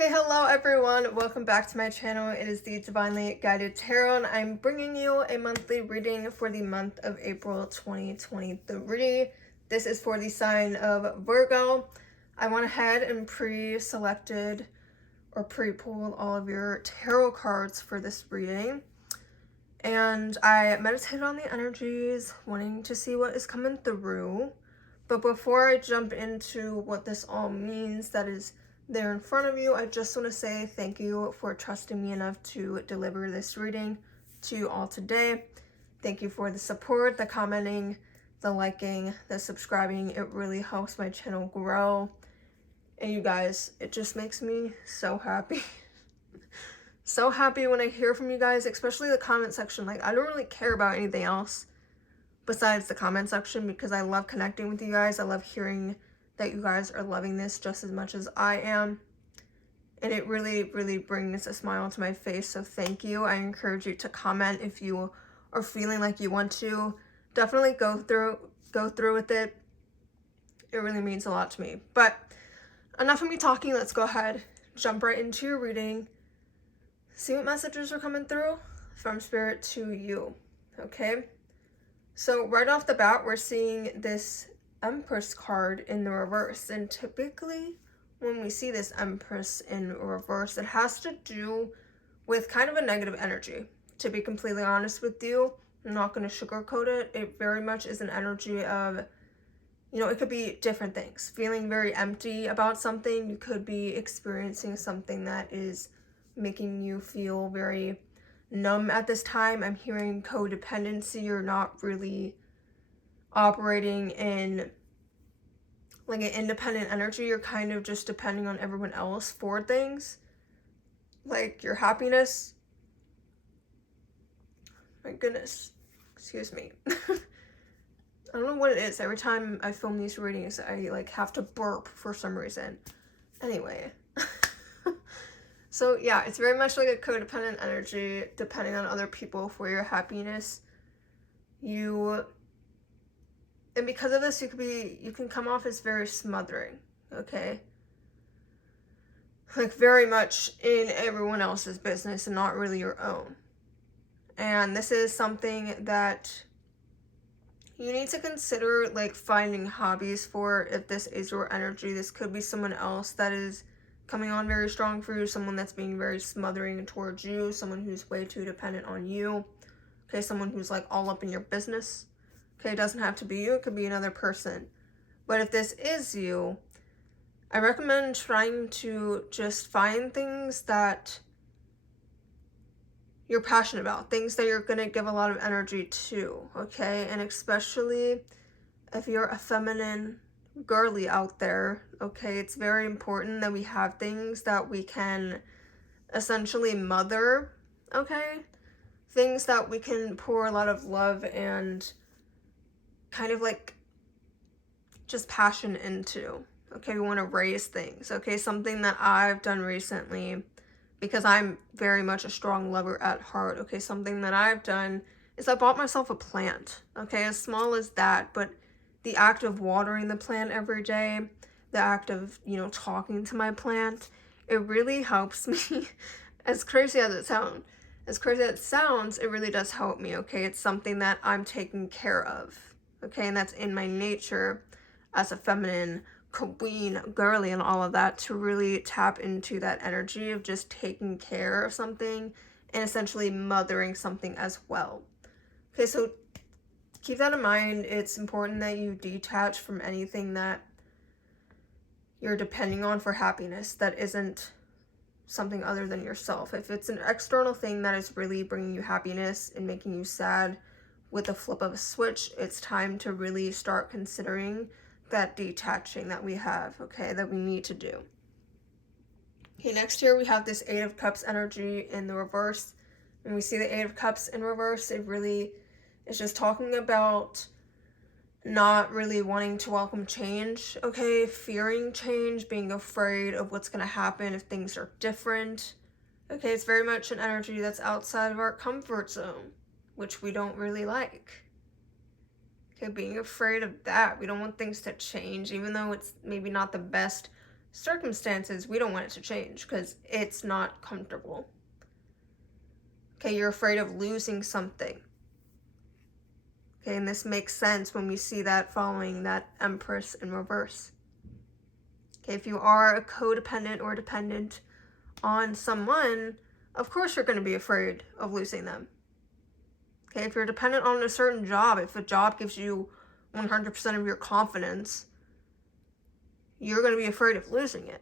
Okay, hello everyone. Welcome back to my channel. It is the Divinely Guided Tarot, and I'm bringing you a monthly reading for the month of April 2023. This is for the sign of Virgo. I went ahead and pre-selected or pre-pulled all of your tarot cards for this reading. And I meditated on the energies, wanting to see what is coming through. But before I jump into what this all means that is there in front of you, I just want to say thank you for trusting me enough to deliver this reading to you all today. Thank you for the support, the commenting, the liking, the subscribing. It really helps my channel grow. And you guys, it just makes me so happy. So happy when I hear from you guys, especially the comment section. Like, I don't really care about anything else besides the comment section because I love connecting with you guys. I love hearing that you guys are loving this just as much as I am. And it really, really brings a smile to my face. So thank you. I encourage you to comment if you are feeling like you want to. Definitely go through with it. It really means a lot to me. But enough of me talking. Let's go ahead, jump right into your reading. See what messages are coming through from Spirit to you. Okay? So right off the bat, we're seeing this Empress card in the reverse. And typically, when we see this Empress in reverse, it has to do with kind of a negative energy. To be completely honest with you, I'm not going to sugarcoat it. It very much is an energy of, it could be different things. Feeling very empty about something. You could be experiencing something that is making you feel very numb at this time. I'm hearing codependency. You're not really operating in like an independent energy. You're kind of just depending on everyone else for things. Like your happiness. My goodness. Excuse me. I don't know what it is. Every time I film these readings, I like have to burp for some reason. Anyway. So yeah, it's very much like a codependent energy, depending on other people for your happiness. And because of this, you can come off as very smothering, okay? Like very much in everyone else's business and not really your own. And this is something that you need to consider, like finding hobbies for. If this is your energy, this could be someone else that is coming on very strong for you, someone that's being very smothering towards you, someone who's way too dependent on you, okay, someone who's like all up in your business, okay, it doesn't have to be you, it could be another person. But if this is you, I recommend trying to just find things that you're passionate about, things that you're going to give a lot of energy to, okay, and especially if you're a feminine girly out there, okay, it's very important that we have things that we can essentially mother, okay, things that we can pour a lot of love and kind of like just passion into, okay, we want to raise things, okay, something that I've done recently, because I'm very much a strong lover at heart, okay, something that I've done is I bought myself a plant, okay, as small as that, but the act of watering the plant every day, the act of, talking to my plant, it really helps me. As crazy as it sounds, it really does help me, okay? It's something that I'm taking care of, okay? And that's in my nature as a feminine queen, girly, and all of that, to really tap into that energy of just taking care of something and essentially mothering something as well. Okay, so keep that in mind. It's important that you detach from anything that you're depending on for happiness that isn't something other than yourself. If it's an external thing that is really bringing you happiness and making you sad with the flip of a switch, it's time to really start considering that detaching that we have, okay, that we need to do. Okay, next here we have this Eight of Cups energy in the reverse. When we see the Eight of Cups in reverse, it really is just talking about not really wanting to welcome change, okay, fearing change, being afraid of what's going to happen if things are different, okay, it's very much an energy that's outside of our comfort zone, which we don't really like, okay, being afraid of that. We don't want things to change, even though it's maybe not the best circumstances, we don't want it to change because it's not comfortable. Okay, you're afraid of losing something. Okay, and this makes sense when we see that following that Empress in reverse. Okay, if you are a codependent or dependent on someone, of course you're going to be afraid of losing them. Okay, if you're dependent on a certain job, if a job gives you 100% of your confidence, you're going to be afraid of losing it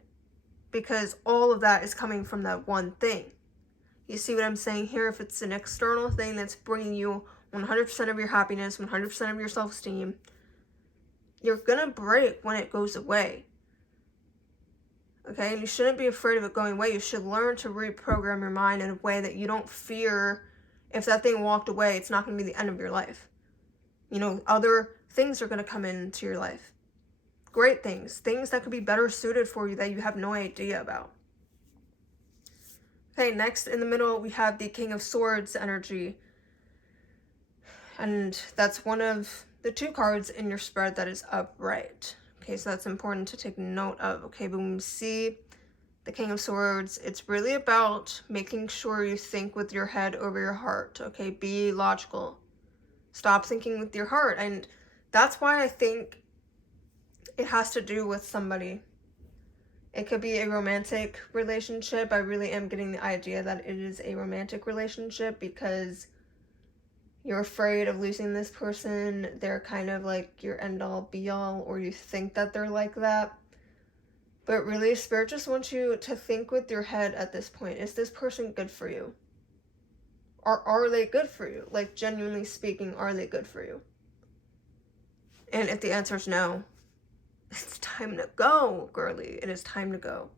because all of that is coming from that one thing. You see what I'm saying here? If it's an external thing that's bringing you 100% of your happiness, 100% of your self-esteem, you're going to break when it goes away. Okay, and you shouldn't be afraid of it going away. You should learn to reprogram your mind in a way that you don't fear if that thing walked away, it's not going to be the end of your life. You know, other things are going to come into your life. Great things. Things that could be better suited for you that you have no idea about. Okay, next in the middle, we have the King of Swords energy. And that's one of the 2 cards in your spread that is upright. Okay, so that's important to take note of. Okay, but when we see the King of Swords, it's really about making sure you think with your head over your heart. Okay, be logical. Stop thinking with your heart. And that's why I think it has to do with somebody. It could be a romantic relationship. I really am getting the idea that it is a romantic relationship because you're afraid of losing this person. They're kind of like your end-all be-all, or you think that they're like that. But really, Spirit just wants you to think with your head at this point. Is this person good for you? Or are they good for you? Like, genuinely speaking, are they good for you? And if the answer is no, it's time to go, girly. It is time to go.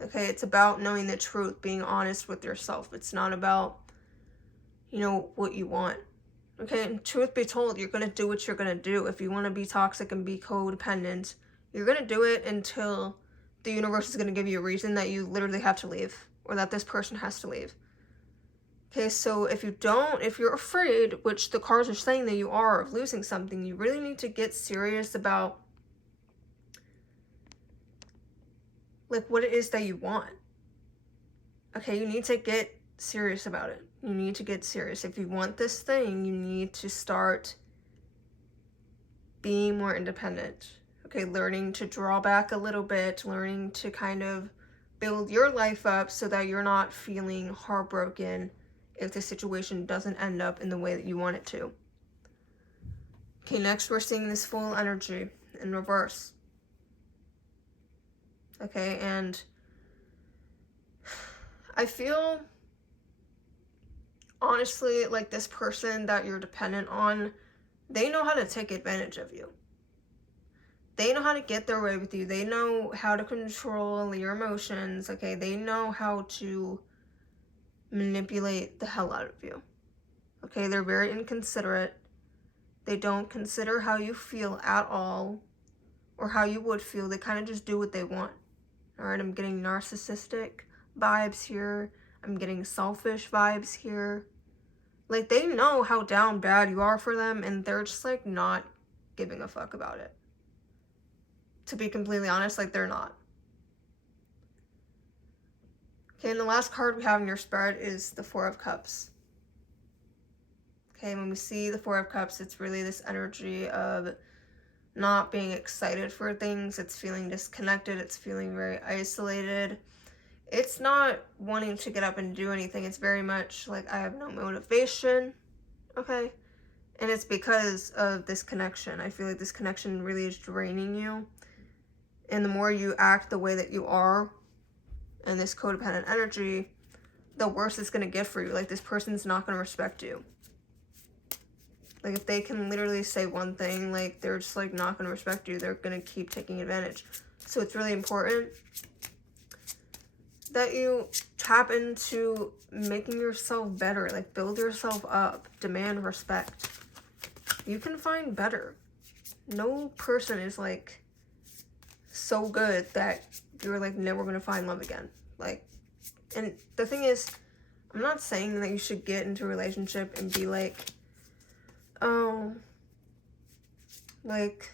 Okay, it's about knowing the truth, being honest with yourself. It's not about, you know, what you want. Okay, and truth be told, you're going to do what you're going to do. If you want to be toxic and be codependent, you're going to do it until the universe is going to give you a reason that you literally have to leave, or that this person has to leave. Okay, so if you're afraid, which the cards are saying that you are, of losing something, you really need to get serious about, like, what it is that you want. Okay, you need to get serious about it. You need to get serious. If you want this thing, you need to start being more independent. Okay, learning to draw back a little bit, learning to kind of build your life up so that you're not feeling heartbroken if the situation doesn't end up in the way that you want it to. Okay, next we're seeing this full energy in reverse. Okay, and I feel, honestly, like this person that you're dependent on, they know how to take advantage of you. They know how to get their way with you. They know how to control your emotions, okay? They know how to manipulate the hell out of you, okay? They're very inconsiderate. They don't consider how you feel at all or how you would feel. They kind of just do what they want, all right? I'm getting narcissistic vibes here. I'm getting selfish vibes here. Like, they know how down bad you are for them, and they're just, like, not giving a fuck about it. To be completely honest, like, they're not. Okay, and the last card we have in your spread is the Four of Cups. Okay, when we see the Four of Cups, it's really this energy of not being excited for things. It's feeling disconnected. It's feeling very isolated. It's not wanting to get up and do anything. It's very much like, I have no motivation, okay? And it's because of this connection. I feel like this connection really is draining you. And the more you act the way that you are in this codependent energy, the worse it's going to get for you. Like, this person's not going to respect you. Like, if they can literally say one thing, like, they're just, like, not going to respect you. They're going to keep taking advantage. So it's really important that you tap into making yourself better. Like, build yourself up. Demand respect. You can find better. No person is, like, so good that you're, like, never going to find love again. Like, and the thing is, I'm not saying that you should get into a relationship and be like, oh, like,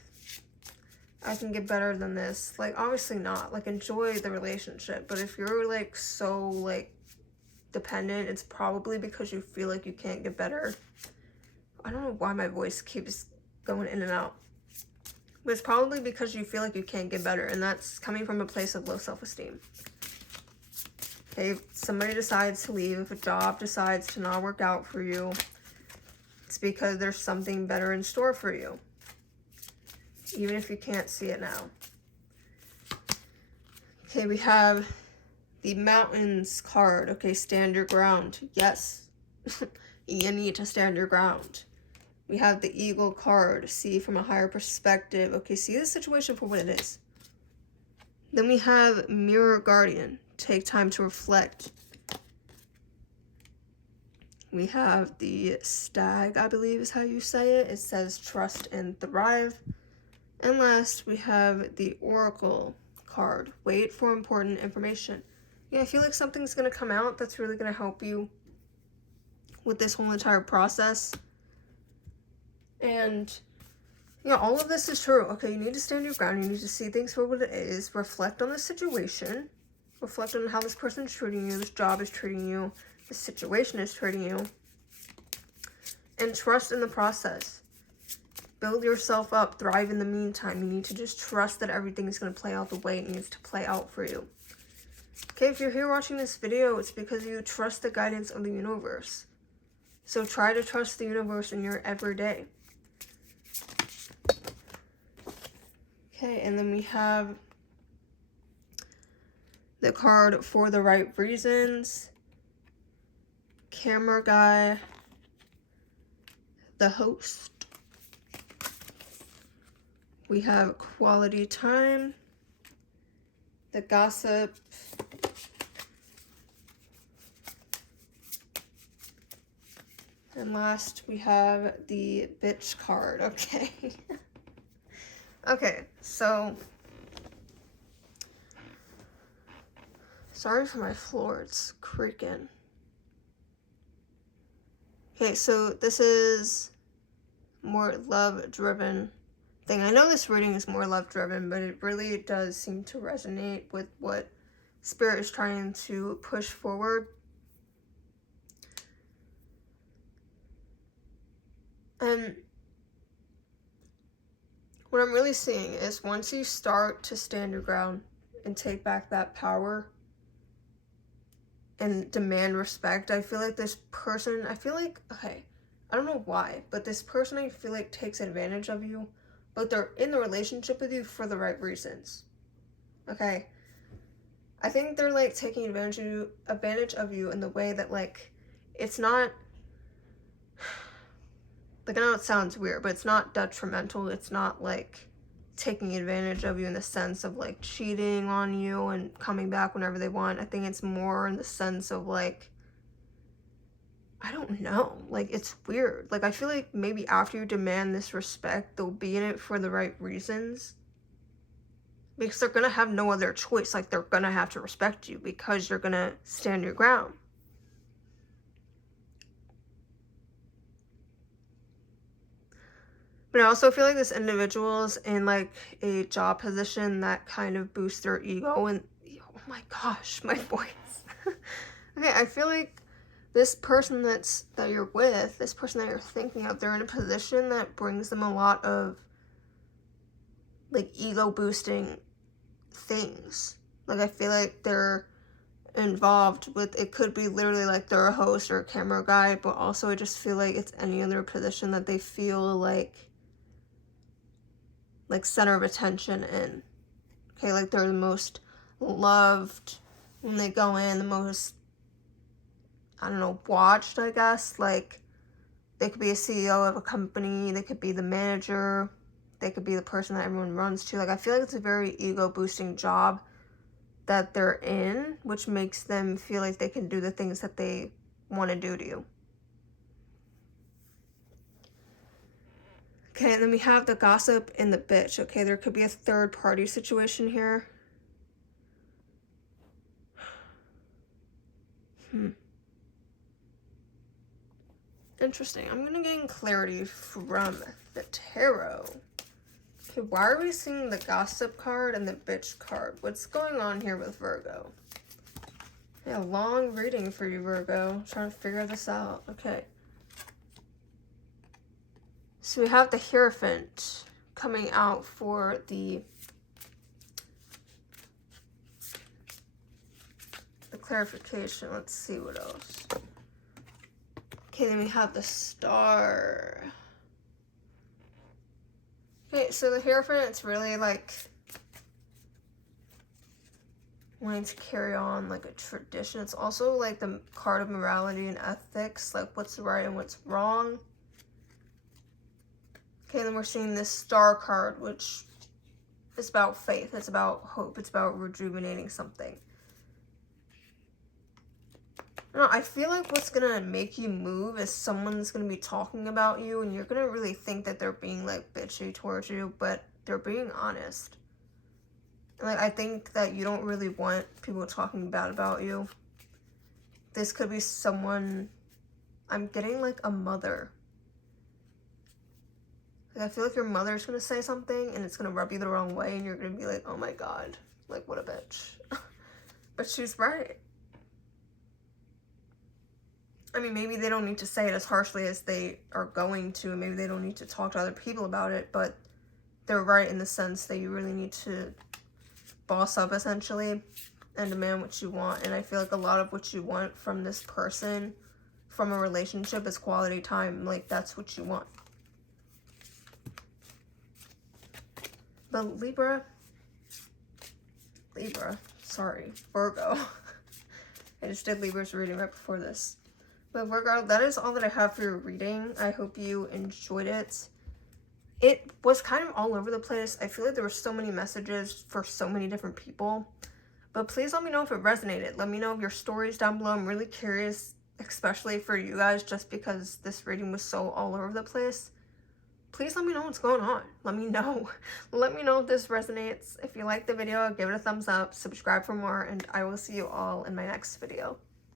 I can get better than this. Like, obviously not. Like, enjoy the relationship. But if you're, like, so, like, dependent, it's probably because you feel like you can't get better. I don't know why my voice keeps going in and out. But it's probably because you feel like you can't get better. And that's coming from a place of low self-esteem. Okay, if somebody decides to leave, if a job decides to not work out for you, it's because there's something better in store for you. Even if you can't see it now. Okay, we have the Mountains card. Okay, stand your ground. Yes, you need to stand your ground. We have the Eagle card. See from a higher perspective. Okay, see the situation for what it is. Then we have Mirror Guardian. Take time to reflect. We have the Stag, I believe is how you say it. It says trust and thrive. And last, we have the Oracle card. Wait for important information. Yeah, I feel like something's going to come out that's really going to help you with this whole entire process. And, yeah, all of this is true. Okay, you need to stand your ground. You need to see things for what it is. Reflect on the situation. Reflect on how this person is treating you, this job is treating you, this situation is treating you. And trust in the process. Build yourself up. Thrive in the meantime. You need to just trust that everything is going to play out the way it needs to play out for you. Okay, if you're here watching this video, it's because you trust the guidance of the universe. So try to trust the universe in your everyday. Okay, and then we have the card for the right reasons. Camera guy. The host. We have quality time, the gossip, and last we have the bitch card. Okay. Okay, so sorry for my floor, it's creaking. Okay, so this is more love-driven thing. I know this reading is more love-driven, but it really does seem to resonate with what Spirit is trying to push forward. And what I'm really seeing is once you start to stand your ground and take back that power and demand respect, I feel like this person, okay, I don't know why, but this person I feel like takes advantage of you, but they're in the relationship with you for the right reasons. Okay? I think they're like taking advantage of you in the way that like it's not like, I know it sounds weird, but it's not detrimental. It's not like taking advantage of you in the sense of like cheating on you and coming back whenever they want. I think it's more in the sense of like, I don't know, like it's weird. Like I feel like maybe after you demand this respect, they'll be in it for the right reasons. Because they're gonna have no other choice. Like they're gonna have to respect you because you're gonna stand your ground. But I also feel like this individual's in like a job position that kind of boosts their ego and, oh my gosh, my voice. Okay, I feel like this person that you're with, this person that you're thinking of, they're in a position that brings them a lot of like ego boosting things. Like I feel like they're involved with, it could be literally like they're a host or a camera guy, but also I just feel like it's any other position that they feel like center of attention in. Okay, like they're the most loved when they go in, the most, I don't know, watched, I guess. Like they could be a CEO of a company, they could be the manager, they could be the person that everyone runs to. Like I feel like it's a very ego boosting job that they're in, which makes them feel like they can do the things that they want to do to you. Okay, and then we have the gossip and the bitch. Okay, there could be a third party situation here. Interesting. I'm gonna gain clarity from the tarot. Okay, why are we seeing the gossip card and the bitch card? What's going on here with Virgo? Yeah, long reading for you, Virgo. Trying to figure this out. Okay. So we have the Hierophant coming out for the clarification. Let's see what else. Okay, then we have the Star. Okay, so the Hierophant, it's really like wanting to carry on like a tradition. It's also like the card of morality and ethics, like what's right and what's wrong. Okay, then we're seeing this Star card, which is about faith. It's about hope. It's about rejuvenating something. No, I feel like what's gonna make you move is someone's gonna be talking about you, and you're gonna really think that they're being like bitchy towards you, but they're being honest. Like, I think that you don't really want people talking bad about you. This could be someone, I'm getting like a mother. Like, I feel like your mother's gonna say something and it's gonna rub you the wrong way, and you're gonna be like, oh my god, like what a bitch. But she's right. I mean, maybe they don't need to say it as harshly as they are going to, and maybe they don't need to talk to other people about it, but they're right in the sense that you really need to boss up, essentially, and demand what you want. And I feel like a lot of what you want from this person, from a relationship, is quality time. Like, that's what you want. But Libra, sorry, Virgo. I just did Libra's reading right before this. But Virgo, that is all that I have for your reading. I hope you enjoyed it. It was kind of all over the place. I feel like there were so many messages for so many different people. But please let me know if it resonated. Let me know your stories down below. I'm really curious, especially for you guys, just because this reading was so all over the place. Please let me know what's going on. Let me know. Let me know if this resonates. If you liked the video, give it a thumbs up, subscribe for more, and I will see you all in my next video.